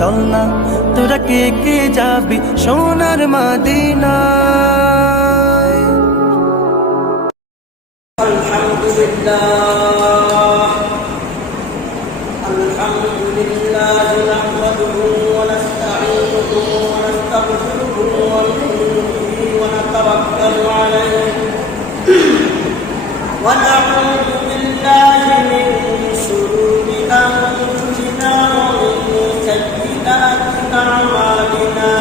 চল না তোরা কে কে যাবি সোনার মদিনায়। আলহামদুলিল্লাহ আলহামদুলিল্লাহ নাহমাদুহু ওয়া নাস্তাঈনুহু ওয়া নাস্তাগফিরুহু ওয়া নু'মিনু বিহি ওয়া নাতাওয়াক্কালু আলাইহি ওয়া না'উযু বিল্লাহি মিন শুরুরি আনফুসিনা ওয়া মিন sayyi'ati a'malina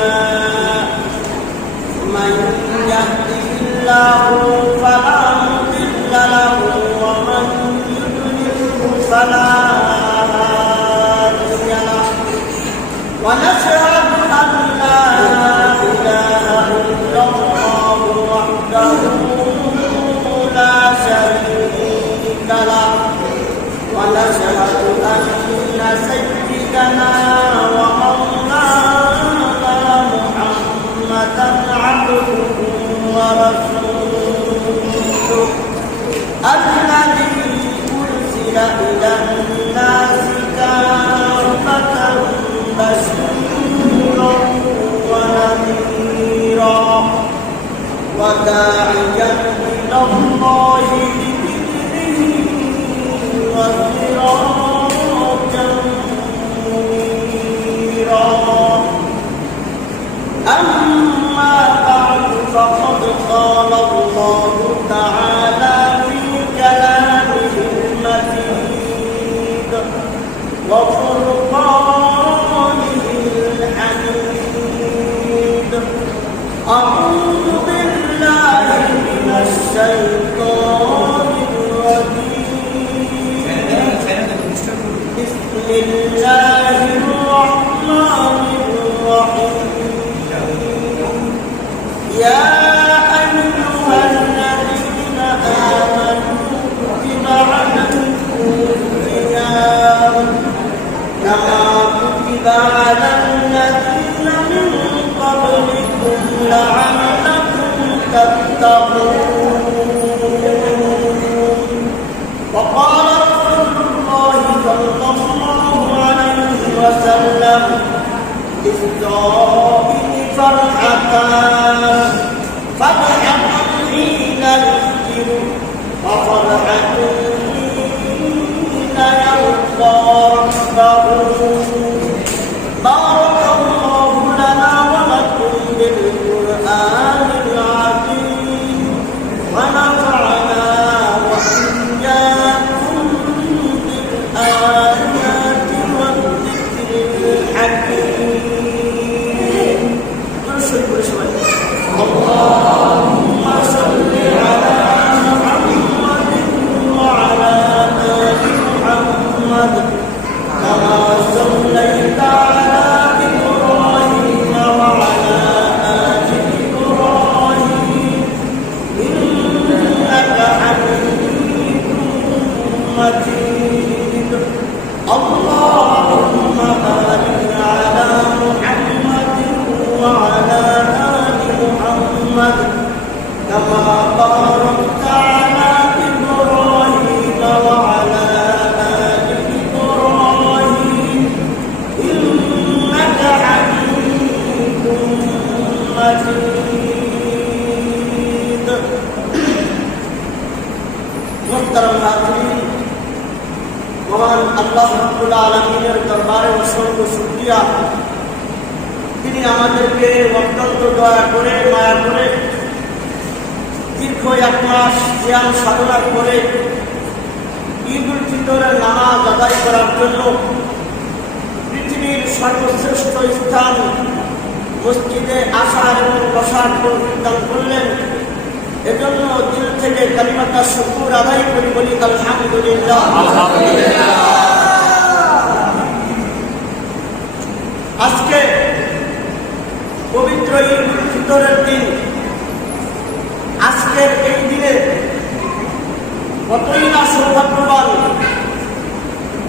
man yahdihillahu fala mudilla lahu wa man yudlilhu fala hadiya lahu wa nashhadu an la ilaha illallah wahdahu la sharika lahu wa nashhadu anna sayyidana wa maulana Muhammadan abduhu wa rasuluhu alladhi ursila ila an-nasi kaffatan bashiran wa nadhiran wa da'iyan ila Allahi bi-idhnihi wa sirajan munira. أما بعد فقد قال الله تعالى في كلامه المجيد وفرقانه الحميد أعوذ بالله من الشيطان الرجيم بسم الله الرحمن الرحيم يا أيها الذين آمنوا كتب عليكم الصيام كما كتب على الذين من قبلكم لعلكم تتقون وقال رسول الله صلى الله عليه وسلم للصائم فرحتان فرحة حين يفطر وفرحة حين يلقى ربه. بارك الله لنا ولكم بالقرآن العظيم ونفعنا وإياكم بالآيات والذكر الحكيم. اللهم صل على محمد وعلى آل محمد كما صليت على إبراهيم وعلى آل إبراهيم إنك حميد مجيد. اللهم بارك على محمد وعلى آل محمد كما باركت على إبراهيم وعلى آل إبراهيم إنك حميد مجيد. محترم حاضرين, মহান আল্লাহ রাব্বুল আলামিনের দরবারে অসংখ্য শুকরিয়া, তিনি আমাদেরকে অত্যন্ত দয়া করে মায়া করে দীর্ঘ এক মাস সিয়াম সাধনা করে ঈদুল ফিতরের নামাজ আদায় করার জন্য পৃথিবীর সর্বশ্রেষ্ঠ স্থান মসজিদে আসার এবং বসার তৌফিক দান করলেন। এজন্য দিল থেকে কালিমাতা শুকর আদায় করি, বলি আলহামদুলিল্লাহ। আজকে পবিত্র ঈদুল ফিতরের দিন। আজকের এই দিনে কতই না সৌভাগ্যবান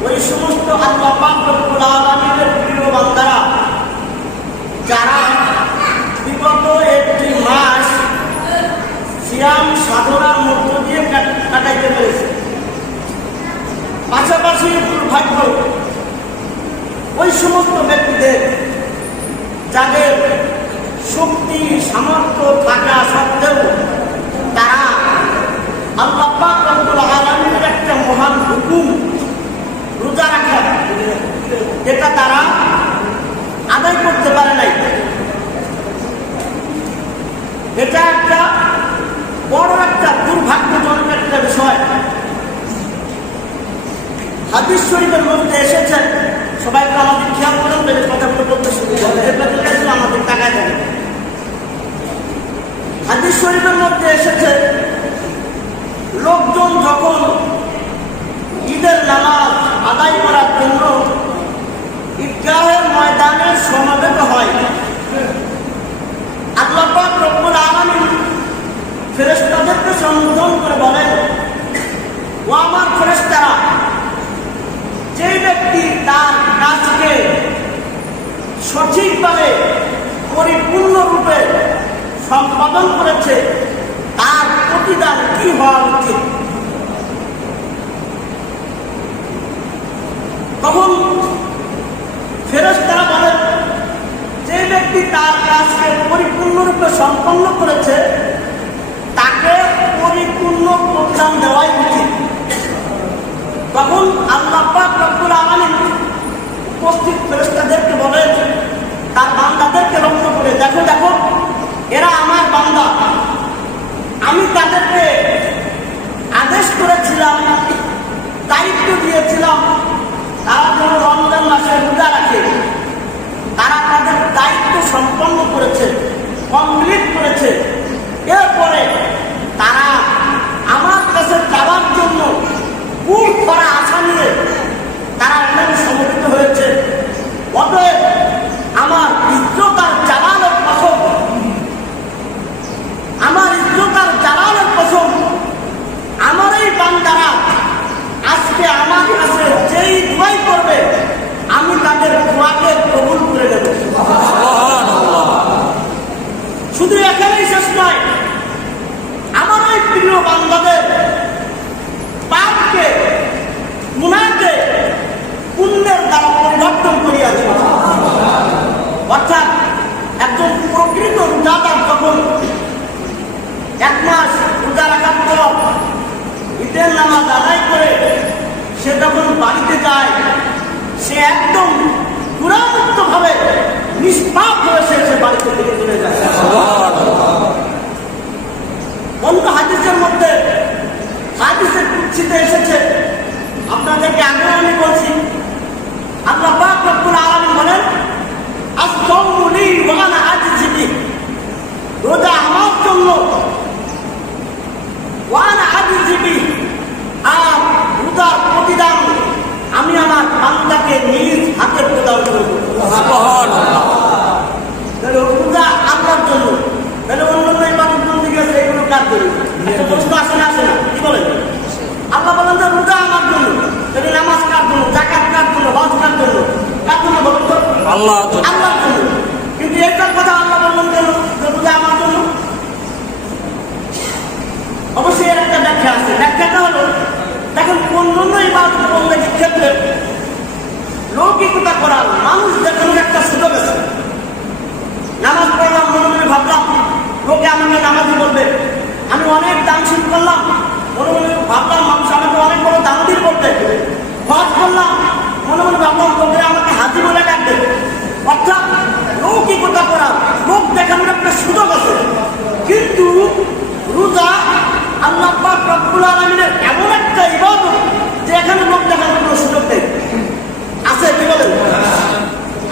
ওই সমস্ত আল্লাহ পাক রব্বুল আলামিনের প্রিয় বান্দারা যারা বিগত একটি মাস সিয়াম সাধনার মধ্য দিয়ে কাটাইতে পেরেছে। পাশাপাশি দুর্ভাগ্য ওই সমস্ত ব্যক্তিদের যাদের শক্তি সামর্থ্য থাকা সত্ত্বেও তারা আল্লাহ পাক রব্বুল আলামিনের একটা মহান হুকুম রোজা রাখা, এটা তারা আদায় করতে পারে নাই। এটা একটা বড় একটা দুর্ভাগ্যজনক একটা বিষয়। হাদিস শরীফের মধ্যে এসেছে, সবাইকে আমাদের খেয়াল করেন, কথাগুলো বলতে সুবিধা হবে, আমাদের টাকায় দেয়। হাদিস শরীফের মধ্যে এসেছে, লোকজন যখন ঈদের নামাজ আদায় করার জন্য ঈদগাহের ময়দানের সমাবেত হয়, আল্লাহ পাক রব্বুল আলামিন ফেরেশতাদেরকে সম্বোধন করে বলেন, ও আমার ফেরেশতারা, যে ব্যক্তি তার কাজকে সঠিকভাবে পরিপূর্ণরূপে সম্পাদন করেছে তার প্রতিদান কি হওয়া উচিত? তখন ফেরেশতারা বলেন, যে ব্যক্তি তার কাজকে পরিপূর্ণরূপে সম্পন্ন করেছে তাকে পরিপূর্ণ প্রতিদান দেওয়াই উচিত। তখন আল্লাহ পাক রব্বুল আলামিন উপস্থিত ফেরেশতাদেরকে বলেন, তার বান্দাদেরকে লক্ষ্য করে, দেখো দেখো এরা আমার বান্দা, আমি তাদেরকে আদেশ করেছিলাম, দায়িত্ব দিয়েছিলাম তারা যেন রমজান মাসে রোজা রাখে, তারা তাদের দায়িত্ব সম্পন্ন করেছে, কমপ্লিট করেছে। এরপরে তারা আমার কাছে যাওয়ার জন্য বুক ভরা আশা নিয়ে তারা এখানে সমবেত হয়েছে। অতএব আমার ইজ্জতার জালালের কসম, আমার ইজ্জতার জালালের কসম, আমার এই বান্দারা আজকে আমার কাছে যেই দোয়াই করবে আমি তাদের দোয়াকে কবুল করে দেব। শুধু এখানেই শেষ নয়, আমার ওই প্রিয় বান্দাদের পাপকে, গুনাহকে পুণ্যের দ্বারা পরিবর্তন করিয়া দেব। অর্থাৎ একজন প্রকৃত রোজাদার যখন এক মাস রোজা রাখার পর ঈদের নামাজ আদায় করে সে যখন বাড়িতে যায়, সে একদম গুনাহমুক্ত ভাবে নিষ্পাপ হয়ে সে বাড়িতে ফিরে চলে যায়। অন্য হাদিসের মধ্যে, হাদিসের কুদসিতে এসেছে, আপনাদেরকে আগে আমি বলছি, আল্লাহ পাক রব্বুল আলামিন বলেন, আস-সাওমু লি ওয়া আনা আজজি বিহি, রোজা আমার জন্য, ওয়া আনা আজজি বিহি, আর রোজার প্রতিদান আমি আমার বান্দাকে নিজ হাতে প্রদান করব। সুবহানাল্লাহ। তাহলে রোজা আল্লাহর জন্য, তাহলে অন্য ইবাদত বন্দেগী আছে, এগুলো কার জন্য? একটা প্রশ্ন আসে না, আসে না? কি বলেন? আল্লাহ বলেন যে রোজা আমার জন্য, তাহলে নামাজ কার জন্য, যাকাত কার জন্য, হজ কার জন্য? কার জন্য বলেন তো? আল্লাহর জন্য। কিন্তু এটার কথা আল্লাহ বললেন যে রোজা আমার জন্য। অবশ্যই এর একটা ব্যাখ্যা আছে। ব্যাখ্যাটা হলো, দেখেন অন্য ইবাদত বন্দেগীর ক্ষেত্রে লৌকিকতা করার মানুষ দেখানোর একটা সুযোগ আছে। নামাজ পড়লাম, মনে মনে ভাবলাম লোকে আমাকে নামাজি বলবে, আমি অনেক দানশীল করলাম, মনে মনে ভাবলাম মানুষ আমাকে অনেক বড় দানবীর করবে। হজ করলাম, মনে মনে ভাবলাম লোকেরা আমাকে হাজি বলে ডাকবে। অর্থাৎ লৌকিকতা করার, লোক দেখানোর একটা সুযোগ আছে। কিন্তু রোজা আল্লাহ পাক রব্বুল আলামিনের এমন একটা ইবাদত যে এখানে লোক দেখানোর কোনো সুযোগ নেই। আছে কি বলেন?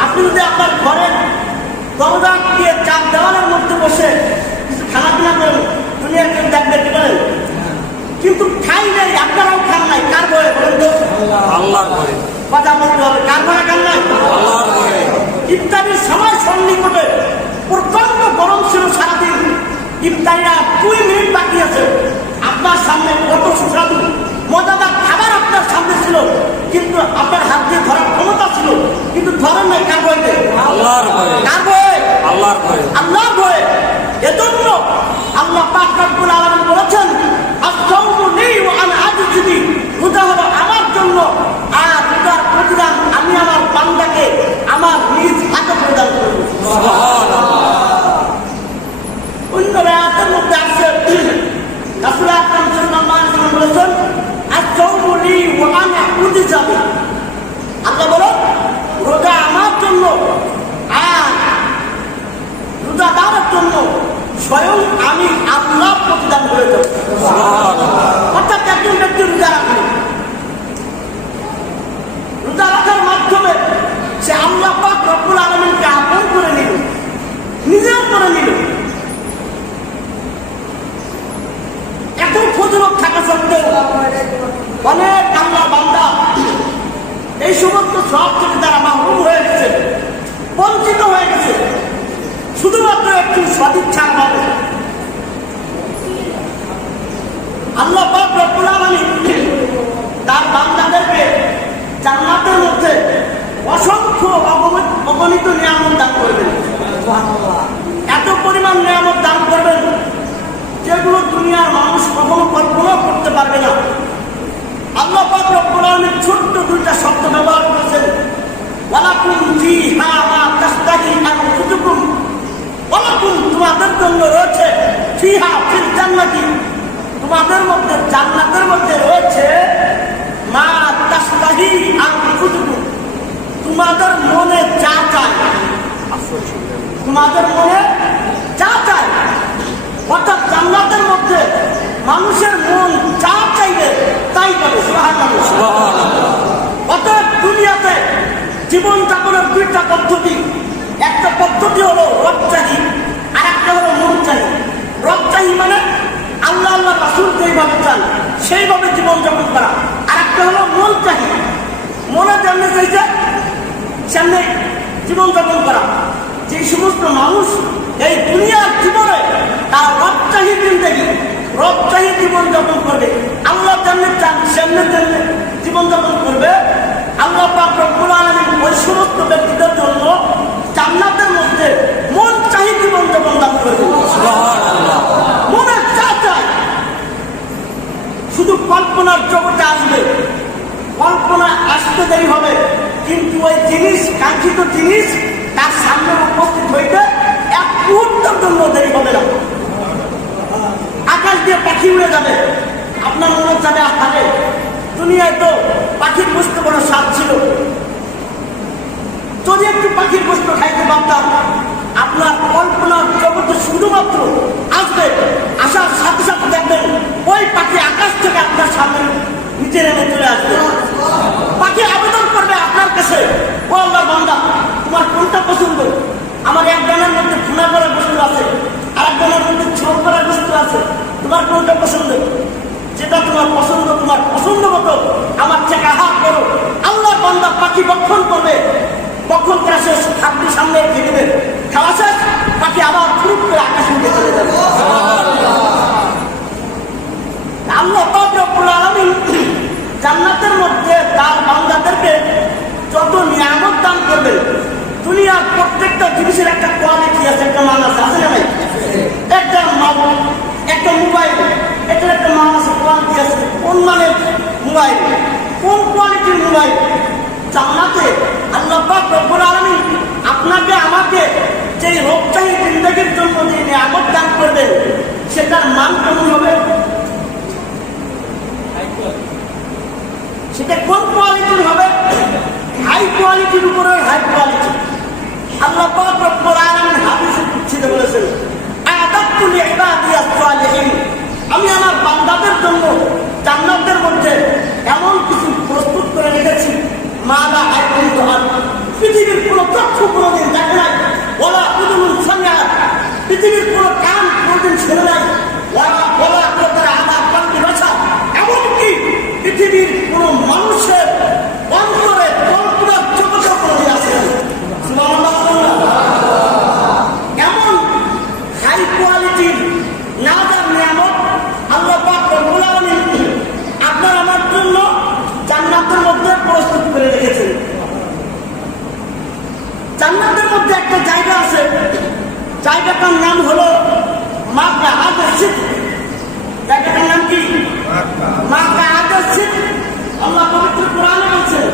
আপনি যদি আপনার ঘরের দরজা দিয়ে চাপ দেওয়ালের মধ্যে বসে কিছু খানাপিনা করেন, দুনিয়ার কেউ দেখবে, কি বলেন? কিন্তু খাই নাই, আপনারাও খান নাই, কার ভয়ে বলেন তো? আল্লাহর ভয়ে। কথা বলতে হবে, কার ভয়ে খান নাই? আল্লাহর ভয়ে। ইফতারির সময় সন্নিকটে প্রচন্ড গরম ছিল সারাদিন, ইফতারিরা 2 মিনিট বাকি আছে, আপনার সামনে কত সুস্বাদু মজাদার খাবার আপনার সামনে ছিল, কিন্তু আপনার হাত দিয়ে ধরার ক্ষমতা ছিল, কিন্তু ধরেন নাই। কার ভয়ে? আল্লাহর ভয়ে। কার ভয়ে? আল্লাহর ভয়ে। আল্লাহর ভয়ে। এজন্য আল্লাহ পাক রব্বুল আলামিন বলেছেন, আস-সাওমু লি ওয়া আনা আজজি বিহি, রোজা হলো আমার জন্য, আর রোজার প্রতিদান আমি আমার বান্দাকে আমার নিজ হাতে প্রদান করবে। অন্য রায়াতের মধ্যে আছে রাসূল আকরাম সাল্লাল্লাহু আলাইহি ওয়াসাল্লাম বলেছেন আস-সাওমু লি ওয়া আনা উযযাবি। আল্লাহ বলেন রোজা আমার জন্য আর রোজাদারের জন্য স্বয়ং আমি আল্লাহ প্রতিদান করে দেব। অর্থাৎ একজন ব্যক্তি রোজা রাখবে, রোজা রাখার মাধ্যমে সে আল্লাহ পাক রব্বুল আলামিনকে আপন করে নিল, নিজেও করে নিল। এত ফজিলত থাকা সত্ত্বেও অনেক আল্লাহ বান্দা এই সমস্ত সব থেকে তারা মাহরুম হয়ে গেছে, বঞ্চিত হয়ে গেছে, শুধুমাত্র একটু সদিচ্ছার ভাবে। আল্লাহ পাক রব্বুল আলামিন তার বান্দাদেরকে জান্নাতের মধ্যে অসংখ্য অগণিত নিয়ামত দান করবেন। এত পরিমাণ নিয়ামত দান করবেন যেগুলো দুনিয়ার মানুষ কখনো কল্পনা করতে পারবে না। আল্লাহ পাক রব্বুল আলামিন ছোট্ট দুইটা শব্দ ব্যবহার করেছেন, ওয়ালাকুম ফীহা মা তাশতাহি আনফুসুকুম, ওয়ালাকুম তোমাদের জন্য রয়েছে ফীহা ফিল জান্নাতি, তোমাদের মধ্যে জান্নাতের মধ্যে রয়েছে মা তাশতাহি আনফুসুকুম, তোমাদের মনে যা চায়, তোমাদের মনে যা চায়। অর্থাৎ জান্নাতের মধ্যে মানুষের মন যা চাইবে তাই পাবে। অর্থাৎ দুনিয়াতে জীবনযাপনের দুইটা পদ্ধতি, একটা পদ্ধতি হলো রবচাহি আর একটা হলো মনচাহি। রবচাহি মানে আল্লাহ আল্লাহ রাসূল যেইভাবে চান সেইভাবে জীবনযাপন করা, আর একটা হলো মনচাহি, মনে যেমনি চাইছে সেমনি জীবনযাপন করা। যে সমস্ত মানুষ এই দুনিয়ার জীবনে তারা রবচাহি জিন্দেগি, রবচাহি জীবনযাপন করবে, আল্লাহ যেমনি চান সেমনি যেমনি জীবনযাপন করবে, আল্লাহ পাক রব্বুল আলামিন ওই সমস্ত ব্যক্তিদের জন্য জান্নাতের মধ্যে মন চাহি জীবনযাপন দান করবে। মনে যা চায় শুধু কল্পনার জগতে আসবে, কল্পনা আসতে দেরি হবে, কিন্তু ওই জিনিস, কাঙ্ক্ষিত জিনিস তার সামনে উপস্থিত হইতে এক মুহূর্তের জন্য দেরি হবে না। আকাশ দিয়ে পাখি উড়ে যাবে, আপনার মনে যাবে আহারে দুনিয়ায় তো পাখির গোশত বড় স্বাদ ছিল, যদি একটু পাখির গোশত খাইতে পারতাম। আপনার কল্পনার জগতে শুধুমাত্র আসবে, আসার সাথে সাথে দেখবেন ওই পাখি আকাশ থেকে আপনার সামনে নিচে নেমে চলে আসবে। পাখি আবেদন করবে আপনার কাছে, ও আল্লাহর বান্দা তোমার কোনটা পছন্দ? আমার এক ডানার মধ্যে ভুনা করা গোশত আছে, আর এক ডানার মধ্যে ঝোল করা গোশত আছে, তোমার কোনটা পছন্দ? যেটা তোমার পছন্দ, তোমার পছন্দ মতো আমার থেকে আহার করো। আল্লাহর বান্দা পাখি বক্ষণ করবে, বক্ষণ করা শেষ আপনি সামনে রেখে দেবে, খাওয়া শেষ পাখি আবার ফুট করে আকাশে উঠে চলে যাবে। আল্লাহ পাক রব্বুল আলামিন জান্নাতের মধ্যে তার বান্দাদেরকে যত নিয়ামত দান করবে, দুনিয়ার প্রত্যেকটা জিনিসের একটা কোয়ালিটি আছে, একটা মান আছে, আছে না ভাই? একটা একটা মোবাইল, এটার একটা মান আছে, কোয়ালিটি আছে। কোন মানের মোবাইল, কোন কোয়ালিটির মোবাইল? জান্নাতে আল্লাহ পাক রব্বুল আলামিন আপনাকে আমাকে যে রবচাহি জিন্দেগির জন্য যে নিয়ামত দান করবেন সেটার মান কেমন হবে? সেটা কোন কোয়ালিটির হবে? হাই কোয়ালিটির উপরে হাই কোয়ালিটি। আল্লাহ পাক রব্বুল আলামিন হাদিসে কুদসিতে বলেছেন, আ'তাদতু লিইবাদিয়াস সালিহিন, আমি আমার বান্দাদের জন্য জান্নাতের মধ্যে এমন কিছু প্রস্তুত করে রেখেছি, মালা আইকুন তুহার, পৃথিবীর কোনো চক্ষু কোনোদিন দেখে নাই, ওলা উযুনুন সামিআত, পৃথিবীর কোনো কান কোনোদিন শুনে নাই, ওলা খতরা আলা কলবি বাশার, এমনকি পৃথিবীর কোনো মানুষের অন্তরে কল্পনার জগতে কোনোদিন আসে নাই। সুবহানাল্লাহ। এমন হাই কোয়ালিটির নাজার নিয়ামত আল্লাহ পাক রব্বুল আলামিন আপনার আমার জন্য জান্নাতের মধ্যে প্রস্তুত করে রেখেছেন। জান্নাতের মধ্যে একটা জায়গা আছে, জায়গাটার নাম হলো মাকআদুস সিদক। জায়গাটার নাম কি? মাকআদুস সিদক। আল্লাহ পবিত্র কোরআনে বলছেন,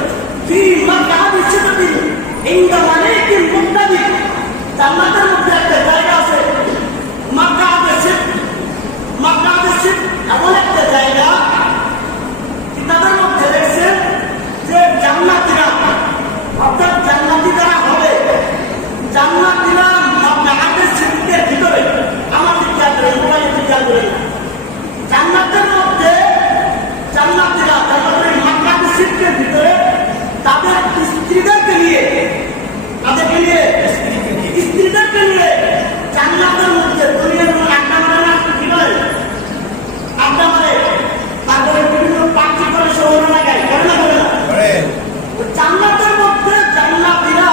ফি মাকআদিস সিদক ইন্দা মালিকিল মুক্তাদির, জান্নাতের মধ্যে একটা জায়গা আছে মাকাদে সিদক। মাকাদে সিদক এমন একটা জায়গা, কিতাবের মধ্যে লেখছে যে জান্নাতীরা, অর্থাৎ জান্নাতী যারা হবে, জান্নাতীরা মাকাদে সিদকের ভিতরে, আমাদের খেয়াল করেন, মোবাইলে খেয়াল করেন, জান্নাতের মধ্যে জান্নাতীরা জান্নাতের মাকাদে সিদকের ভিতরে তাদের স্ত্রীদেরকে নিয়ে, তাদেরকে নিয়ে, স্ত্রীদেরকে নিয়ে জান্নাতের মধ্যে দুনিয়ার আড্ডা মারে না, কি বলে আড্ডা মারে, তারপরে বিভিন্ন পার্টি করে শহরে লাগায়, করে না করে না? জান্নাতের মধ্যে জান্নাতীরা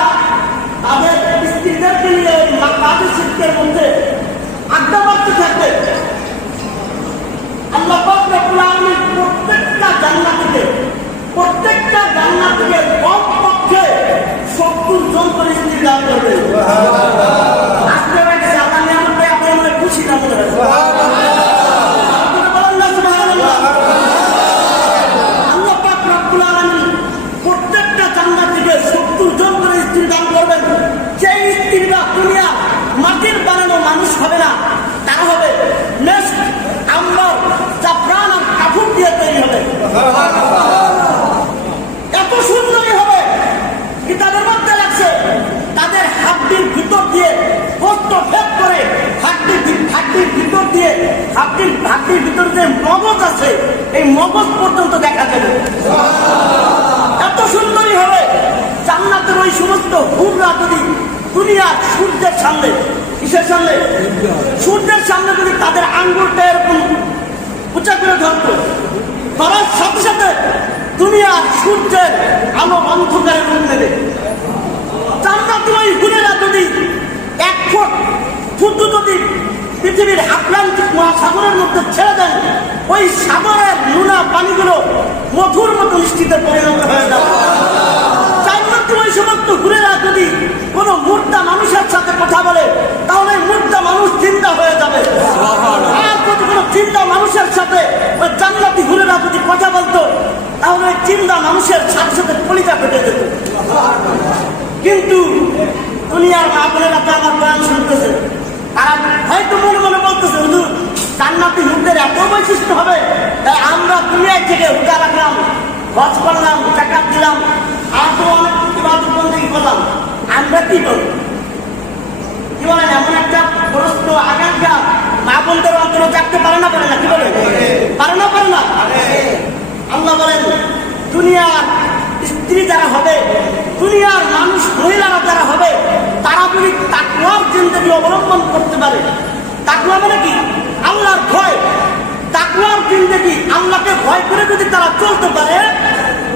তাদের স্ত্রীদেরকে নিয়ে মাকাদে সিদকের মধ্যে আড্ডা মারতে থাকবে। আল্লাহ পাক রব্বুল আলামিন প্রত্যেকটা জান্নাতীকে কমপক্ষে 70 জন করে স্ত্রী দান করবে। আজকে রাখছে আল্লাহ নিয়ামতে আপনার মনে খুশি না মনে হয়? আল্লাহ পাক রব্বুল আলামিন প্রত্যেকটা জান্নাতীকে 70 জন করে স্ত্রী দান করবেন। সেই স্ত্রীরা দুনিয়া মাটির বানানো মানুষ হবে না, তারা হবে মেশক, আম্বর, জাফরান আর কাফুর দিয়ে তৈরি হবে। এত সুন্দরী হবে, কিতাবের মধ্যে লাগছে তাদের হাড্ডির ভিতর দিয়ে গোস্ত ভেদ করে, হাড্ডির ভিতর দিয়ে হাড্ডির ভিতর যে মগজ আছে এই মগজ পর্যন্ত দেখা যাবে। এত সুন্দরী হবে। জান্নাতের ওই সমস্ত হুররা যদি দুনিয়ার সূর্যের সামনে, কিসের সামনে? সূর্যের সামনে যদি তাদের আঙ্গুলটা এরকম উঁচা করে ধরত, ধরার সাথে সাথে দুনিয়ার সূর্যের আলো অন্ধকারে রূপ নেবে। জান্নাতের ওই হুরেরা যদি 1 ফুট শুধু যদি পৃথিবীর আটলান্টিক মহাসাগরের মধ্যে ছেড়ে দেন, ওই সাগরের নোনা পানিগুলো মধুর মতো মিষ্টিতে পরিণত হয়ে যাবে। জান্নাতের ওই সমস্ত হুরেরা যদি কোনো মুর্দা মানুষের সাথে কথা বলে, তাহলে মুর্দা মানুষ জিন্দা হয়ে যাবে। আর যদি কোনো জিন্দা মানুষের সাথে ওই জান্নাতি হুরেরা যদি কথা বলতো, তাহলে জিন্দা মানুষের সাথে সাথে কলিজা ফেটে যেত। কিন্তু দুনিয়ার মা বোনেরা তো আমার বয়ান শুনতেছে, তারা হয়তো মনে মনে বলতেছে, হুজুর জান্নাতি হুরদের এত বৈশিষ্ট্য হবে, তাই আমরা দুনিয়ায় থেকে রোজা রাখলাম, হজ করলাম, যাকাত দিলাম, আর তো অনেক ইবাদত বন্দেগী করলাম, আমরা কি করব? কি বলেন? এমন একটা প্রশ্ন, আকাঙ্ক্ষা মা বোনদের অন্তরে জাগতে পারে না, পারে না? কি বলে? পারে না, পারে না? আল্লাহ বলেন দুনিয়ার স্ত্রী যারা হবে, দুনিয়ার মানুষ মহিলারা যারা হবে, তারা যদি তাকওয়ার জিন্দেগি অবলম্বন করতে পারে। তাকওয়া মানে কি? আল্লাহর ভয়। তাকওয়ার জিন্দেগি, আল্লাহকে ভয় করে যদি তারা চলতে পারে,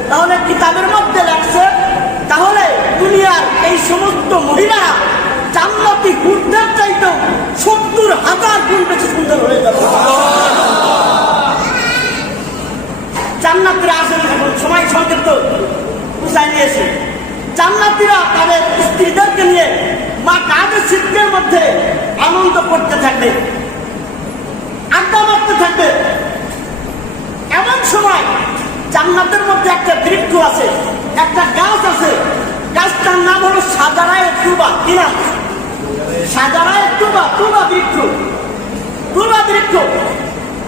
তাহলে কিতাবের মধ্যে লাগছে, তাহলে দুনিয়ার এই সমস্ত মহিলারা জান্নাতি হুরদের চাইতেও 70,000 গুণ বেশি সুন্দর হয়ে যাবে। জান্নাতীরা আসেন, এখন সময় সংক্ষিপ্ত বুঝাই নিয়েছে। জান্নাতীরা তাদের স্ত্রীদেরকে নিয়ে মাকাদে সিদকের মধ্যে আনন্দ করতে থাকবে, আড্ডা মারতে থাকবে। এমন সময় জান্নাতের মধ্যে একটা বৃক্ষ আছে, একটা গাছ আছে, গাছটার নাম হলো সাজারায়ে তুবা। কি নাম? সাজারায়ে তুবা, তুবা বৃক্ষ। তুবা বৃক্ষ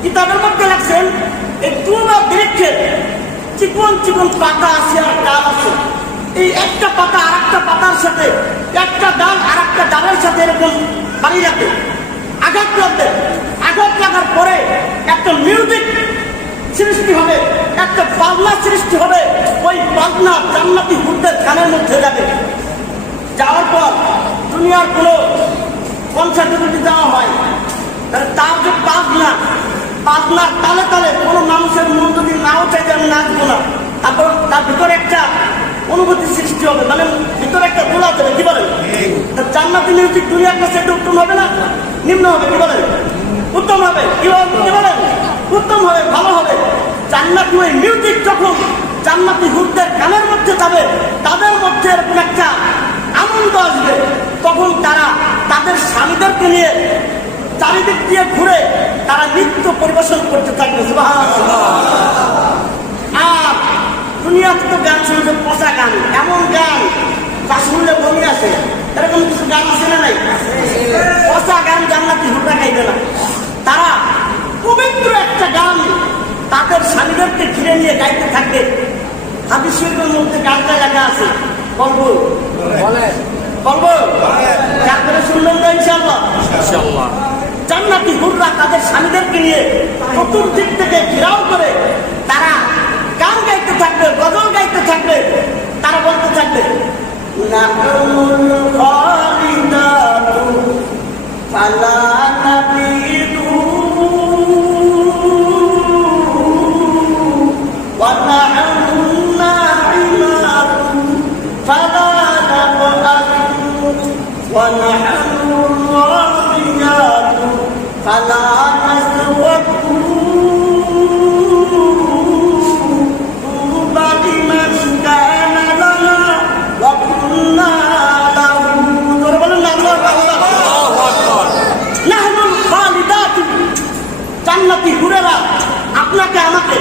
কিতাবের মধ্যে লাগছেন, এই তুবা বৃক্ষের চিকন চিকন পাতা আছে আর ডাল আছে। এই একটা পাতা আর একটা পাতার সাথে, একটা ডাল আর একটা ডালের সাথে এরকম বাড়ি রাখবে, আঘাত লাগবে। আঘাত লাগার পরে একটা মিউজিক সৃষ্টি হবে, একটা বাজনা সৃষ্টি হবে। ওই বাজনা জান্নাতি হুরদের কানের মধ্যে যাবে। যাওয়ার পর দুনিয়ার কোনো কনসার্টে যদি যাওয়া হয়, তার যে বাজনার তালে তালে কোনো মানুষের মন যদি নাও চাইতে আমি নাচবো না, তারপর তার ভিতরে একটা অনুভূতি সৃষ্টি হবে, মানে ভিতরে একটা দোলা দেবে। কি বলেন? জান্নাতি মিউজিক দুনিয়ার কাছে এটা উত্তম হবে না? নিম্ন হবে? কি বলেন? উত্তম হবে। কি বলেন? উত্তম হবে, ভালো হবে। জান্নাতি ওই মিউজিক যখন জান্নাতি হুরদের কানের মধ্যে যাবে, তাদের মধ্যে এরকম একটা আনন্দ আসবে। তখন তারা তাদের স্বামীদেরকে নিয়ে চারিদিক দিয়ে ঘুরে তারা নৃত্য পরিবেশন করতে থাকবে। আর দুনিয়াতে তো গান শুনছে পচা গান, এমন গান তা শুনলে বমি আসে, এরকম কিছু গান আছে না নাই? পচা গান জান্নাতি হুররা গাইবে না। তারা পবিত্র একটা গান তাদের স্বামীদেরকে ঘিরে নিয়ে গাইতে থাকবে। হাদিস শরীফের মধ্যে গানটা লেখা আছে, বলবো বলবো তারপরে শুনলেন না ইনশাআল্লাহ? জান্নাতি হুররা তাদের স্বামীদেরকে নিয়ে চতুর্দিক থেকে ঘেরাও করে তারা গান গাইতে থাকবে, গজল গাইতে থাকবে। তারা বলতে থাকবে, নাহনুল খালিদাতু ফালা নাবিদু ওয়া নাহনুন নাইমাতু ফালা নাবআতু ওয়া নাহনুর রাদিয়াতু ফালা নাসওয়াতু জান্নাতি হুরেরা আপনাকে আমাকে,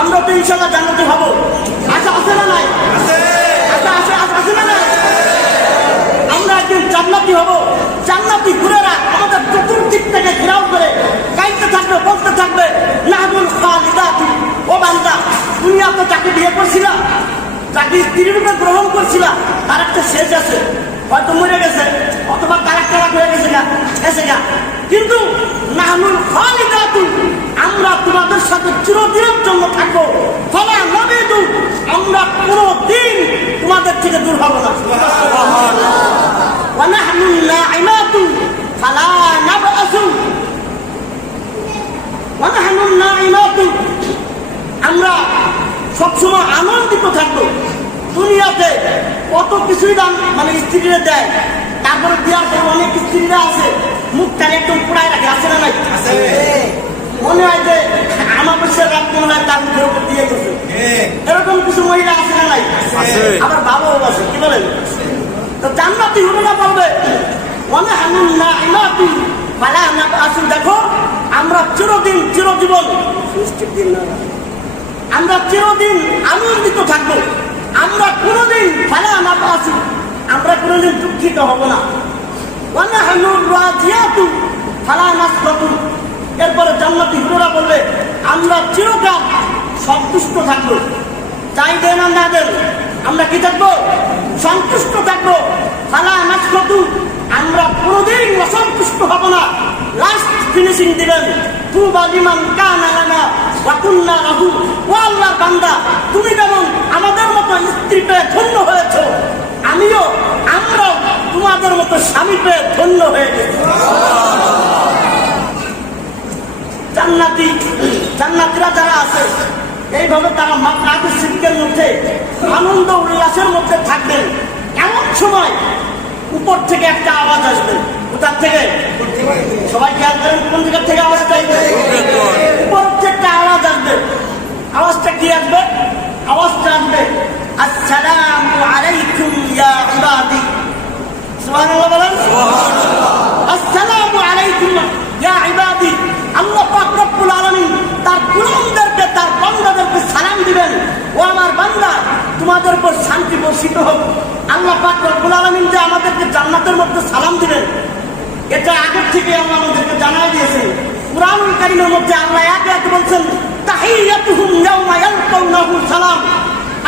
আমরা তো ইনশাআল্লাহ জান্নাতি হব। আশা আছে না নাই? আশা আছে না নাই? আমরা একদিন জান্নাতি হব। জান্নাতি হুরেরা আমাদের চতুর্দিক থেকে ঘেরাও করে গাইতে থাকবে, বলতে থাকবে, নাহনুল খালিদাতু, ও বান্দা তুমি তো যাকে বিয়ে করছিলা, যাকে স্ত্রী রূপে গ্রহণ করছিলা, তার একটা শেষ আছে, হয়তো মরে গেছে অথবা তার একটা হয়ে গেছে গা, কিন্তু নাহনুল খালিদাতু, আমরা তোমাদের সাথে চিরদিনের জন্য থাকবো। ফালা নাবিদু, আমরা কোনদিন তোমাদের থেকে দূর হব না। ওয়া নাহনুন নাইমাতু ফালা নাবআসু ওয়া নাহনুন নাইমাতু, আমরা সবসময় আনন্দিত থাকবো। দুনিয়াতে কত কিছুই দাম মানে স্ত্রীরা দেয়, তারপরে দেওয়ার পর অনেক স্ত্রীরা আছে মুখটা একদম পুরাই রাখে, আছে না নাই? মনে হয় যে আমার পেশার রাত মনে হয় তার মুখের উপর দিয়ে গেছে, এরকম কিছু মহিলা আছে না নাই? আবার বাবাও আছে, কি বলেন? তো জান্নাতি হুরেরা বলবে, ওয়া নাহনুন নাইমাতু ফালা নাবআসু, দেখো আমরা চিরদিন চিরজীবন আমরা চিরদিন আনন্দিত থাকবো, আমরা কোনোদিন ফালা নাবআসু, আমরা কোনোদিন দুঃখিত হব না। ওয়া নাহনুর রাদিয়াতু ফালা নাসখাতু, এরপরে জান্নাতি হুরেরা বলবে, আমরা চিরকাল সন্তুষ্ট থাকবো, চাই দেন না দেন আমরা কি থাকবো? সন্তুষ্ট থাকবো। ফালা নাসখাতু, আমরা কোনোদিন অসন্তুষ্ট হব না। লাস্ট ফিনিশিং দিবেন, তুবা লিমান কানা লানা ওয়া কুন্না লাহু, ও আল্লাহর বান্দা তুমি যেমন আমাদের মতো স্ত্রী পেয়ে ধন্য হয়েছো, আমরাও তোমাদের মতো স্বামী পেয়ে ধন্য হয়ে গেছি। জান্নাতীরা যারা আছে এইভাবে তারা মাকআদুস সিদকের মধ্যে আনন্দ উল্লাসের মধ্যে থাকবেন। এমন সময় উপর থেকে একটা আওয়াজ আসবে, কোথা থেকে? সবাই খেয়াল করেন কোন জায়গা থেকে আওয়াজটা আসবে? উপর থেকে একটা আওয়াজ আসবে। আওয়াজটা কি আসবে? আওয়াজটা আসবে, আসসালামু আলাইকুম ইয়া ইবাদি। সুবহানাল্লাহ বলেন, আসসালামু আলাইকুম ইয়া ইবাদি। আল্লাহ পাক রব্বুল আলামিন তার গোলামদেরকে, তার বান্দাদেরকে সালাম দিবেন, ও আমার বান্দা তোমাদের উপর শান্তি বর্ষিত হোক। আল্লাহ পাক রব্বুল আলামিন যে আমাদেরকে জান্নাতের মধ্যে সালাম দিবেন, এটা আগের থেকে আল্লাহ আমাদেরকে জানাই দিয়েছেন। কুরআনুল কারীমের মধ্যে আল্লাহ আয়াতে বলছেন, তাহিয়াতুহুম ইয়াওমা ইয়ালকাউনাহু সালাম।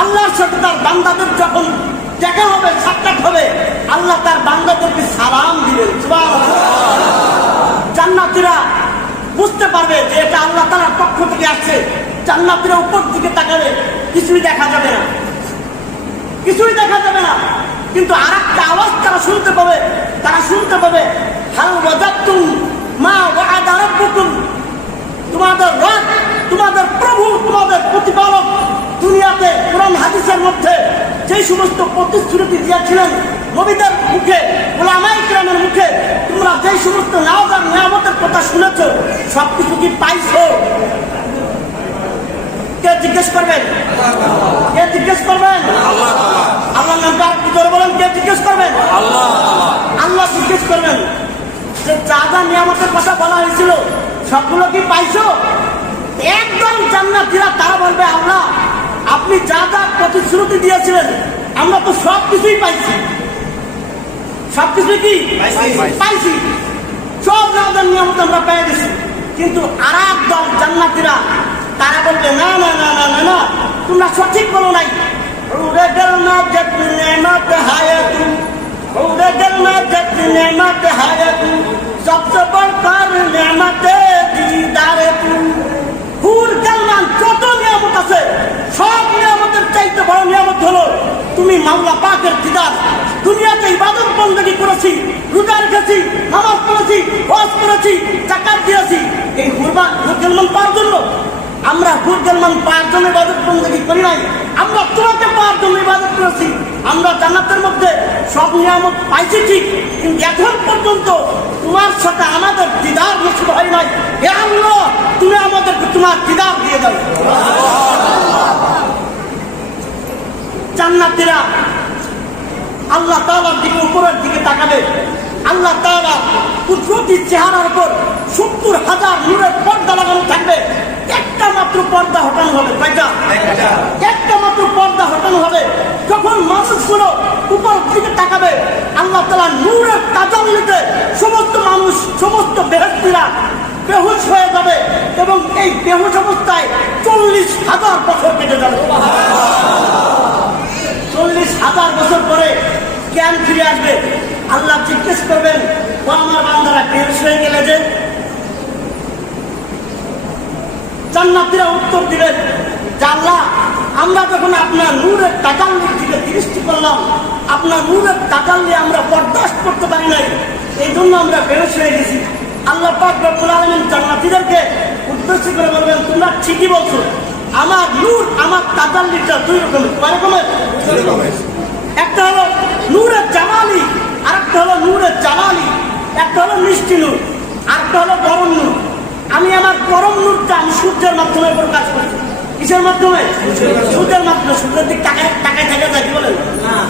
আল্লাহর সাথে তার বান্দাদের যখন দেখা হবে, সাক্ষাৎ হবে, আল্লাহ তার বান্দাদেরকে সালাম দিবেন। সুবহানাল্লাহ। জান্নাতীরা বুঝতে পারবে যে এটা আল্লাহ তাআলার পক্ষ থেকে আসছে। জান্নাতীরা উপর দিকে তাকাবে, কিছুই দেখা যাবে না, কিছুই দেখা যাবে না, কিন্তু আরেকটা আওয়াজ তারা শুনতে পাবে। তারা শুনতে পাবে, হাল ওয়াজাদতুম মা ওয়া'আদা রাব্বুকুম, তোমাদের রব, তোমাদের প্রভু, তোমাদের প্রতিপালক দুনিয়াতে কোরআন হাদিসের মধ্যে যে সমস্ত প্রতিশ্রুতি দিয়েছিলেন নবীদের মুখে, উলামায়ে কিরামের মুখে, তোমরা যে সমস্ত নাওয়াজ নিয়ামতের কথা শুনেছ, সবকিছু কি পাইছো? কে জিজ্ঞেস করবেন? কে জিজ্ঞেস করবেন? আল্লাহর নামটা কি করে বলেন? কে জিজ্ঞেস করবেন? আল্লাহ জিজ্ঞেস করবেন যে যা যা নিয়ামতের কথা বলা হয়েছিল সবগুলো কি পাইছো? একদম জান্নাতীরা তারা বলবে, আল্লাহ আপনি যা যা প্রতিশ্রুতি দিয়েছিলেন আমরা তো সব কিছুই পাইছি, সব কিছু কি পাইছি, সব আমাদের নিয়ামত আমরা পেয়ে গেছি। কিন্তু আর এক দল জান্নাতীরা তারা বলবে না না না না না না, তোমরা সঠিক বলো নাই। সবচেয়ে বড় নেয়ামতে দিদারে তুম। হুর জান্নাত যত নিয়ামত আছে সব নিয়ামতের চাইতে বড় নিয়ামত হলো তুমি মাওলা পাকের দিদার। দুনিয়াতে ইবাদত বন্দেগী করেছি, রোজা রেখেছি, নামাজ পড়েছি, হজ করেছি, যাকাত দিয়েছি, এই হুর জান্নাত পাওয়ার জন্য। আমরা হুর জান্নাত পাওয়ার জন্য ইবাদত বন্দেগী করি নাই, আমরা তোমাকে পাওয়ার জন্য ইবাদত করেছি। আমরা জান্নাতের মধ্যে সব নিয়ামত পাইছি ঠিক, কিন্তু এখন পর্যন্ত তোমার সাথে আমাদের দিদার নসিব হয় নাই। হে আল্লাহ, তুমি আমাদেরকে তোমার দিদার দিয়ে দাও। জান্নাতীরা আল্লাহ তাআলার দিকে, উপরের দিকে তাকাবে। আল্লাহ তাআলা কুদরতি চেহারার উপর ৭০,০০০ নূরের পর্দা লাগানো থাকবে। একটা মাত্র পর্দা হটানো হবে। কয়টা? একটা মাত্র পর্দা হটানো হবে। যখন মানুষগুলো উপরের দিকে তাকাবে, আল্লাহ তাআলা নূরের তাজাল্লিতে সমস্ত মানুষ, সমস্ত বেহেশতীরা বেহুশ হয়ে যাবে এবং এই বেহুশ অবস্থায় ৪০,০০০ বছর কেটে যাবে। ৪০,০০০ বছর পরে জ্ঞান ফিরে আসবে। আল্লাহ জিজ্ঞেস করবেন, ও আমার বান্দারা বেহুশ হয়ে গেলে যে? জান্নাতীরা উত্তর দিবেন যে আল্লাহ, আমরা যখন আপনার নূরের তাজাল্লির দিকে দৃষ্টি করলাম, আপনার নূরের তাজাল্লি আমরা বরদাস্ত করতে পারি নাই, এই জন্য আমরা বেহুশ হয়ে গেছি। আল্লাহ পাক রব্বুল আলামিন জান্নাতীদেরকে উদ্দেশ্য করে বলবেন, তোমরা ঠিকই বলছো, আমার নূর, আমার তাজাল্লিটা দুই রকমের। কয় রকমের? একটা হলো নূরের জামালি, আর একটা হলো নূরের জালালি। একটা হলো মিষ্টি নূর, আর একটা হলো গরম নূর। আমি আমার গরম নূরটা আমি সূর্যের মাধ্যমে প্রকাশ করছি। কিসের মাধ্যমে? সূর্যের মাধ্যমে। সূর্যের দিক তাকায় তাকায় থাকা যায়, কি বলেন?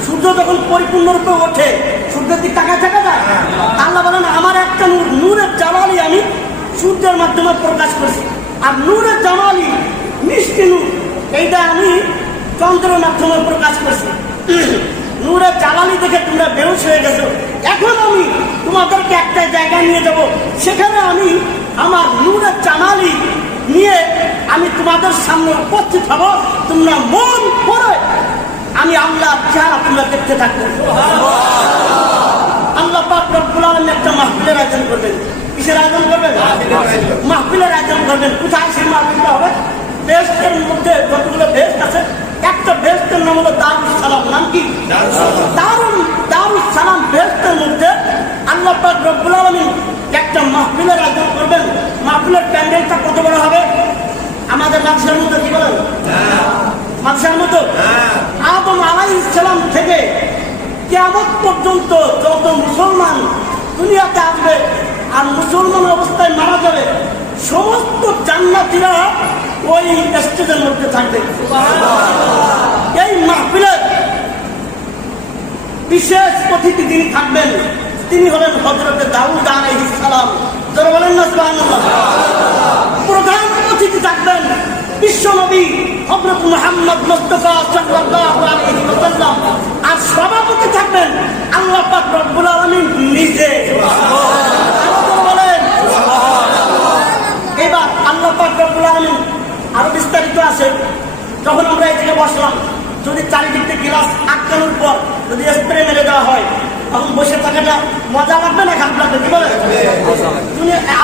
সূর্য যখন পরিপূর্ণরূপে ওঠে, সূর্যের দিক তাকায় থাকা যায়। আল্লাহ বলেন, আমার একটা নূর, নূরের জামালি আমি সূর্যের মাধ্যমে প্রকাশ করছি। আর নূরের জামালি, মিষ্টি নূর, এইটা আমি চন্দ্রের মাধ্যমে প্রকাশ করছি। নূরের জালালি দেখে তোমরা বেহুশ হয়ে গেছো। এখন আমি তোমাদেরকে একটা জায়গায় নিয়ে যাব, সেখানে আমি আমার নূরের জামালি নিয়ে আমি তোমাদের সামনে উপস্থিত হব। তোমরা মন করে আমি আল্লাহর চেহারা তোমরা দেখতে থাকবে। আল্লাহ পাক রব্বুল আলামিন একটা মাহফিলের আয়োজন করবেন। কিসের আয়োজন করবেন? মাহফিলের আয়োজন করবেন। কোথায় সেই মাহফিলটা হবে? বেহেশতের মধ্যে যতগুলো বেহেশত আছে, একটা বেহেশতের নাম হলো দারুস সালাম। নাম কি? দারুস সালাম বেহেশতের মধ্যে আল্লাহ পাক রব্বুল আলামিন একটা মাহফিলের আয়োজন করবেন। মাহফিলের প্যান্ডেলটা কত বড় হবে? আমাদের মাদ্রাসার মতো, কি বলেন? মাদ্রাসার মতো। আদম আলাইহিস সালাম থেকে কিয়ামত পর্যন্ত যত মুসলমান দুনিয়াতে আসবে আর মুসলমান অবস্থায় মারা যাবে, সমস্ত জান্নাতীরা ওই স্টেজের মধ্যে থাকবে। এই মাহফিলের বিশেষ অতিথি যিনি থাকবেন, তিনি হলেন হযরত দাউদ আলাইহিস সালাম। যারা বলেন না সুবহানাল্লাহ। প্রধান অতিথি থাকবেন বিশ্বনবী হযরত মুহাম্মদ মুস্তাফা সাল্লাল্লাহু আলাইহি ওয়াসাল্লাম। আর সভাপতি থাকবেন আল্লাহ পাক রব্বুল আলামিন নিজে। বলেন এবার আল্লাহ পাক রব্বুল আলামিন আরো বিস্তারিত আছে। যখন আমরা এই জায়গায় বসলাম, যদি চারিদিক থেকে গ্লাস আটকানোর পর যদি স্প্রে মেরে দেওয়া হয়, তখন বসে থাকাটা মজা লাগবে না খারাপ লাগবে? কি বলে?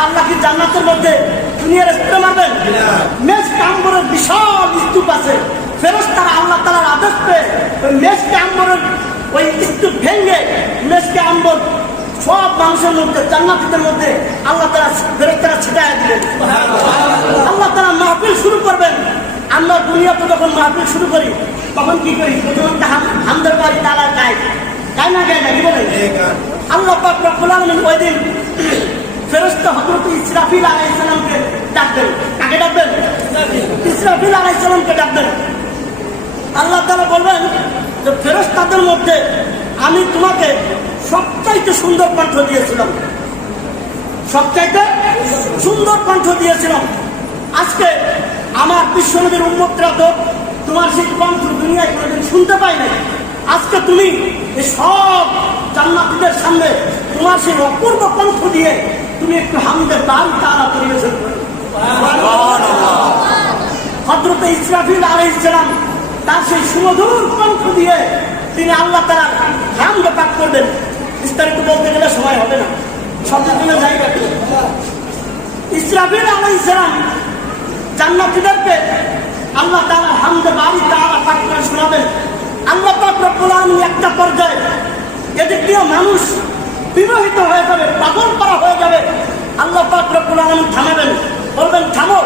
আল্লাহ কি জান্নাতের মধ্যে দুনিয়ার স্প্রে মারবেন? মেজকে আম্বরের বিশাল স্তূপ আছে। ফেরেশতারা আল্লাহ তাআলার আদেশ পেয়ে ওই মেজকে আম্বরের ওই স্তূপ ভেঙে মেজকে আম্বর সব মানুষের মধ্যে, জান্নাতীদের মধ্যে আল্লাহ তাআলা ফেরেশতারা ছিটায় দিলেন। আল্লাহ তাআলা মাহফিল শুরু করবেন। আমরা দুনিয়াতে যখন মাহফিল শুরু করি তখন কি করি? প্রথমে হামদের বাড়ি তালা গায়, গায় না গায় না? কি বলে? আল্লাহ পাক রব্বুল আলামিন ওই দিন ফেরেশতা হযরত ইসরাফিল আলাইহিস সালামকে ডাকবেন। কাকে ডাকবেন? ইসরাফিল আলাইহিস সালামকে ডাকবেন। আল্লাহ তাআলা বলবেন যে ফেরেশতাদের মধ্যে আমি তোমাকে সবচাইতে সুন্দর কণ্ঠ দিয়েছিলাম, সবচাইতে সুন্দর কণ্ঠ দিয়েছিলাম। আজকে আমার বিশ্বনবীর উম্মতরা তো তোমার সেই কণ্ঠ দুনিয়ায় কোনোদিন শুনতে পাই নাই। আজকে তুমি এই সব জান্নাতীদের সামনে তোমার সেই অপূর্ব কণ্ঠ দিয়ে তুমি একটু হামদের দান তারা পরিবেশন করো। হযরত ইসরাফিল আলাইহিস সালাম তার সেই সুমধুর কণ্ঠ দিয়ে তিনি আল্লাহ তাআলার হামদ পাঠ করবেন। বিস্তারিত বলতে গেলে সময় হবে না, শব্দের জন্য জায়গা কি। ইসরাফিল আলাইহিস সালাম জান্নাতীদেরকে আল্লাহ তাআলার হামদ বাড়ি তাআলা পাঠ করে শোনাবেন। আল্লাহ পাক রব্বুল আলামিন একটা পর্যায়ে এদিক দিয়ে মানুষ বিমোহিত হয়ে যাবে, পাগল করা হয়ে যাবে। আল্লাহ পাক রব্বুল আলামিন থামাবেন, বলবেন থামো।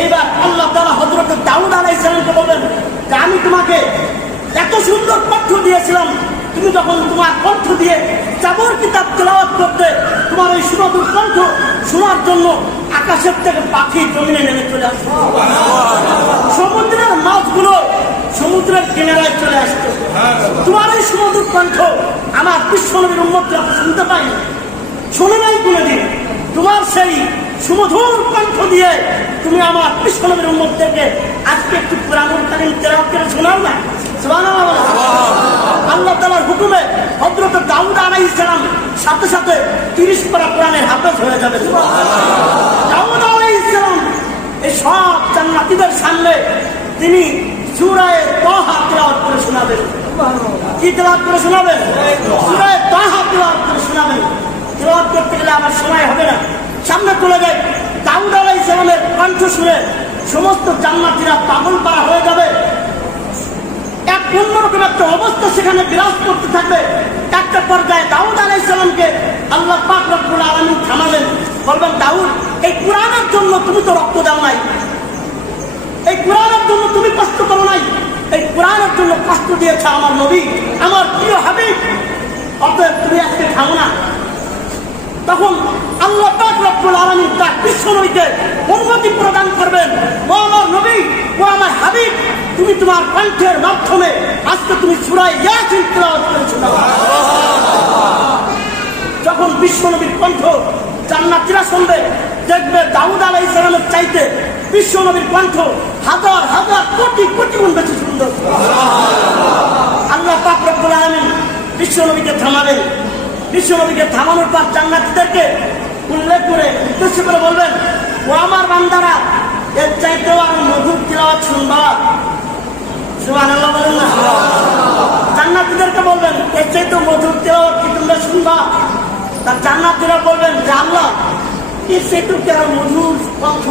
এইবার আল্লাহ তাআলা হযরত দাউদ আলাইহিস সালামকে বলবেন যে আমি তোমাকে এত সুন্দর কণ্ঠ দিয়েছিলাম, তুমি যখন তোমার কণ্ঠ দিয়ে জাবর কিতাব তেলাওয়াত করতে, তোমার ওই সুমধুর কণ্ঠ শোনার জন্য আকাশের থেকে পাখি জমিনে নেমে চলে আসছে। সমুদ্রের মাছগুলো সমুদ্রের কিনারায় চলে আসছে। তোমার এই সুমধুর কণ্ঠ আমার বিশ্বনবীর উম্মতরা শুনতে পাইনি, শোনে নাই কোনোদিন। তোমার সেই সুমধুর কণ্ঠ দিয়ে তুমি আমার বিশ্বনবীর উম্মতদেরকে আজকে একটু কোরআনুল কারীম তেলাওয়াত করে শোনাও না। সুবহানাল্লাহ। আল্লাহ তাআলার হুকুমে হযরত দাউদ আলাইহিস সালাম সাথে সাথে 30 পারা কোরআনের হাফেজ হয়ে যাবে। দাউদ আলাইহিস সালাম এই সব জান্নাতীদের সামনে তিনি সূরা তাহা তেলাওয়াত করে শোনাবেন। কি তেলাওয়াত করে শোনাবেন? সূরা তাহা তেলাওয়াত করে শোনাবেন। তেলাওয়াত করতে গেলে আমার সময় হবে না, সামনে চলে যায়। দাউদ আলাইহিস সালামের কণ্ঠ শুনে সমস্ত জান্নাতীরা পাগল পারা হয়ে যাবে। এক অন্যরকম একটা অবস্থা সেখানে বিরাজ করতে থাকবে। একটা পর্যায়ে দাউদ আলাইহিস সালামকে আল্লাহ পাক রব্বুল আলামিন থামাবেন, বলবেন দাউদ এই কোরআনের জন্য তুমি তো রক্ত দাও নাই, এই কোরআনের জন্য তুমি কষ্ট করো নাই, এই কোরআনের জন্য কষ্ট দিয়েছে আমার নবী, আমার প্রিয় হাবিব, অতএব তুমি আজকে থামো না। তখন আল্লাহ পাক রব্বুল আলামিন তার বিশ্ব নবীকে অনুমতি প্রদান করবেন, ও আমার নবী, ও আমার হাবিব, তুমি তোমার কণ্ঠের মাধ্যমে আজকে তুমি সূরা ইয়াসিন তেলাওয়াত করে শোনাও। যখন বিশ্ব নবীর কণ্ঠ জান্নাতীরা শুনবে, দেখবে দাউদ আলাইহিস সালামের চাইতে বিশ্ব নবীর কণ্ঠ হাজার হাজার কোটি কোটি গুণ বেশি সুন্দর। আল্লাহ পাক রব্বুল আলামিন বিশ্ব নবীকে থামাবেন। বিশ্ব নবীকে থামানোর পর জান্নাতীদেরকে উল্লেখ করে উদ্দেশ্য করে বলবেন, ও আমার বান্দারা, এর চাইতেও আর মধুর তিলাওয়াত শুনবা। সুবহানাল্লাহ বলেন না? জান্নাতীদেরকে বলবেন এর চাইতেও মধুর তিলাওয়াত কি তোমরা শুনবা? তার জান্নাতীরা বলবেন যে আল্লাহ, এর চাইতেও কি আর মধুর কণ্ঠ,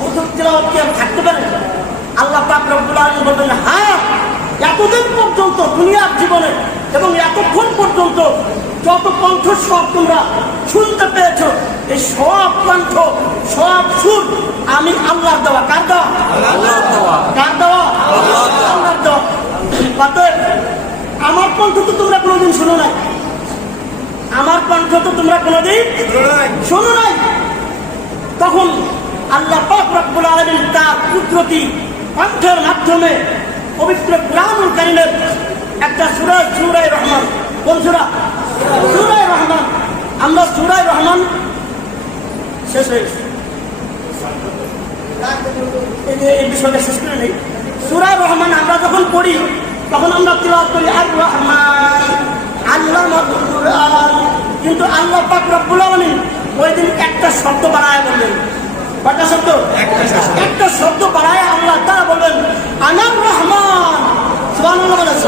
মধুর তিলাওয়াত কি আর থাকতে পারে? আল্লাহ পাক রব্বুল আলামিন বলবেন, হ্যাঁ, এতদিন পর্যন্ত দুনিয়ার জীবনে এবং এতক্ষণ পর্যন্ত যত কণ্ঠস্বর তোমরা শুনতে পেয়েছ, এই সব কণ্ঠ, সব সুর আমি আল্লাহর দেওয়া। কার দেওয়া? কার দেওয়া? আল্লাহর দেওয়া। অতএব আমার কণ্ঠ তো তোমরা কোনোদিন শোনো নাই, আমার কণ্ঠ তো তোমরা কোনোদিন শোনো নাই। তখন আল্লাহ পাক রব্বুল আলামিন তার কুদরতি কণ্ঠের মাধ্যমে পবিত্র কোরআনুল কারীমের একটা সূরা, সূরা রহমান। কোন সূরা? সূরা রহমান। আমরা সূরা রহমান শেষ হয়ে গেছে, এই বিষয়টা শেষ করে নেই। সূরা রহমান আমরা যখন পড়ি তখন আমরা তিলাওয়াত করি আর রহমান আল্লামাল কুরআন, কিন্তু আল্লাহ পাক রব্বুল আলামিন ওই দিন একটা শব্দ বাড়ায় বললেন। কয়টা শব্দ? একটা শব্দ বাড়ায় আল্লাহ তাআলা বলবেন আনার রহমান। সুবহানাল্লাহ বলেন।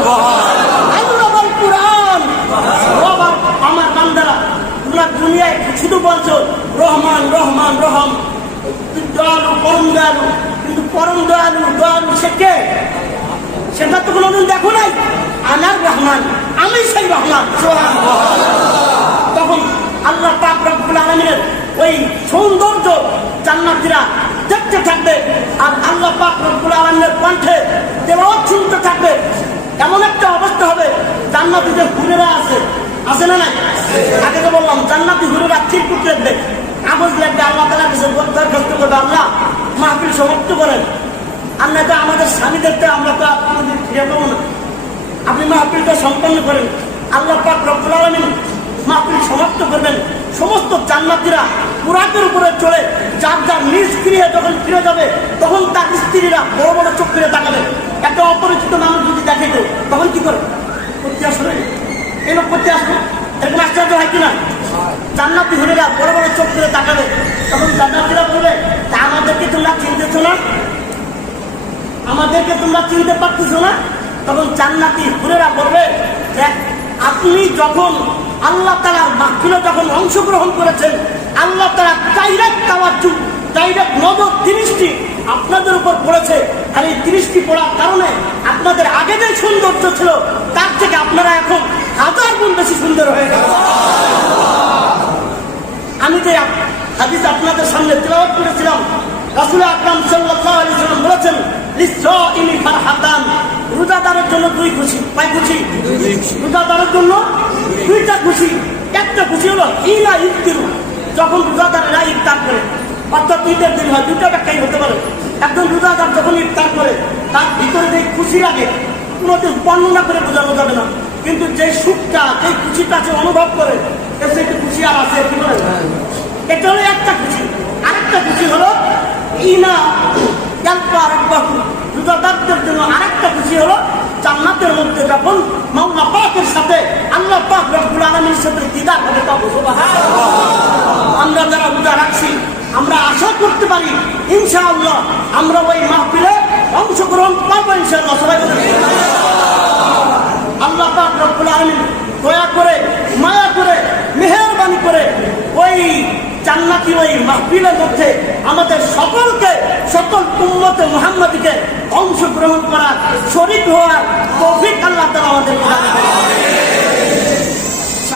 আল্লামাল কুরআন। আমার বান্দারা, তোমরা দুনিয়ায় শুধু বলছো রহমান রহমান রহম, দয়ালু পরম দয়ালু, কিন্তু পরম দয়ালু দয়ালু সে কে? সেটা তো কোনোদিন দেখো নাই। আনার রহমান, আমি সেই রহমান। তখন আল্লাহ পাক রব্বুল আলামিনের ওই সৌন্দর্য জান্নাতীরা দেখতে থাকবে, আর আল্লাহ পাক রব্বুল আলামিনের কণ্ঠে তেলাওয়াত শুনতে থাকবে। এমন একটা অবস্থা হবে, জান্নাতীদের হুরেরা আছে, আছে না নাই? আগে তো বললাম জান্নাতি হুরেরা চিরকুট লিখবে, কাগজ লিখবে, আল্লাহ তাআলার কাছে দরখাস্ত করবে, আল্লাহ মাহফিল সমাপ্ত করেন, আর না তো আমাদের স্বামীদেরকে আমরা তো আপনাদের ফিরে পাবো না, আপনি মাহফিলটা সম্পন্ন করেন। আল্লাহ পাক রব্বুল আলামিন মাহফিল সমাপ্ত করবেন। সমস্ত জান্নাতীরা পুরাকের উপরে চলে যার যার নিজ গৃহে যখন ফিরে যাবে, তখন তার স্ত্রীরা বড় বড় চোখ ফিরে তাকাবে। একটা অপরিচিত মানুষ যদি দেখে তখন কি করে? করতে আসলে এই লোক করতে আসবে, এরকম আশ্চর্য হয় কিনা? জান্নাতি হুরেরা বড় বড় চোখ করে তাকাবে, তখন জান্নাতিরা বলবে, তা আমাদেরকে তোমরা চিনতেছ না, আমাদেরকে তোমরা চিনতে পারতেছ না? তখন জান্নাতি হুরেরা বলবে যে আপনি যখন আল্লাহ তাআলার মাহফিলে যখন অংশগ্রহণ করেছেন, আল্লাহ তাআলা ডাইরেক্ট তাওয়াজ্জুহ, ডাইরেক্ট নজর 30টি আপনাদের উপর পড়েছে, আর এই 30টি পড়ার কারণে আপনাদের আগে যে সৌন্দর্য ছিল তার থেকে আপনারা এখন 1000 গুণ বেশি সুন্দর হয়ে গেল। আমি যে হাদিস আপনাদের সামনে তেলাওয়াত করেছিলাম, রাসূল আকরাম সাল্লাল্লাহু আলাইহি ওয়াসাল্লাম বলেছেন, লিস-সাইমি ফারহাতান, রোজাদারের জন্য 2 খুশি, কয় খুশি? রোজাদারের জন্য 2টা খুশি। একটা খুশি হলো ইলা ইফতিরু, যখন রোজাদারেরা ইফতার করে, অর্থাৎ ঈদের দিন হয়, 2টা ব্যাখ্যাই হতে পারে। একজন রোজাদার যখন ইফতার করে তার ভিতরে যে খুশি লাগে কোনোদিন বর্ণনা করে বোঝানো যাবে না, কিন্তু যে সুখটা, যে খুশিটা সে অনুভব করে, এর থেকে খুশি আর আছে কি বলে? এটা হলো একটা খুশি। আরেকটা খুশি হলো ইনা রোজাদারদের জন্য আরেকটা খুশি হলো জান্নাতের মধ্যে যখন মাওলা পাকের সাথে আল্লাহ পাক রব্বুল আলামিনের সাথে দিদার হবে তখন। সুবহানাল্লাহ। আমরা যারা রোজা রাখছি আমরা আশা করতে পারি ইনশাআল্লাহ আমরা ওই মাহফিলে অংশগ্রহণ করবো ইনশাআল্লাহ। সবাই আল্লাহ পাক রব্বুল আলামিন দয়া করে, মায়া করে, মেহেরবানি করে ওই জান্নাতি ওই মাহফিলের মধ্যে আমাদের সকলকে, সকল উম্মতে মুহাম্মাদীকে অংশগ্রহণ করার, শরীক হওয়ার তৌফিক আল্লাহ তাআলা আমাদের